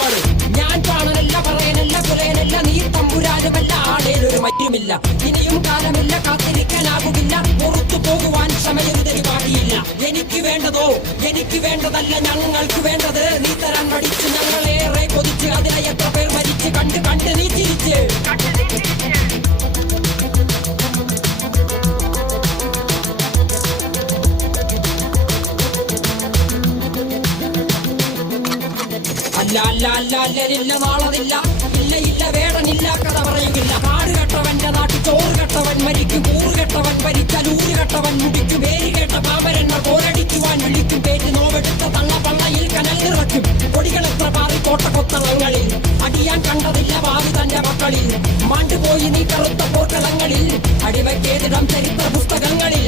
പാട്. ഞാൻ കാണനല്ല പറയാനല്ല കുലയനല്ല നീ തമ്പുരാനുമല്ല ആടേലൊരു മറ്റുമില്ല. ഇനിയും കാലമില്ല കാത്തിരിക്കാനാകുകില്ല പുറത്തു പോകുവാൻ ക്ഷമയൊരു ബാക്കിയില്ല. എനിക്ക് വേണ്ടതോ എനിക്ക് വേണ്ടതല്ല ഞങ്ങൾക്ക് വേണ്ടത് നീ തരാൻ പഠിച്ച് ഞങ്ങളേറെ കൊതിച്ച് അതിനായി എത്ര പേർ മരിച്ച് കണ്ട് കണ്ട് നീ ചിരിച്ച്. അല്ല അല്ല അല്ല അല്ലരില്ല നാളതില്ല ഇല്ല ഇല്ല വേടനില്ല കഥ പറയുകില്ല. കാട് കെട്ടവന്റെ നാട്ടിൽ ചോറ് കെട്ടവൻ മരിക്കും കൂറ് കെട്ടവൻ ഭരിച്ചാൽ ഊര് കെട്ടവൻ മുടിക്കും. പേര് കേട്ട പാമ്പരന്മാർ പോരടിക്കുവാൻ വിളിക്കും. പേര് നോവെടുത്ത തള്ള പള്ളയിൽ കനൽ നിറയ്ക്കും. കൊടികളെത്ര പാറി കോട്ടക്കൊത്തളങ്ങളിൽ അടിയാൻ കണ്ടതില്ല ഭാവി തന്റെ മക്കളിൽ. മാണ്ടുപോയി നീ കറുത്ത പോർക്കളങ്ങളിൽ അടിവയ്ക്കേതിടം ചരിത്ര പുസ്തകങ്ങളിൽ.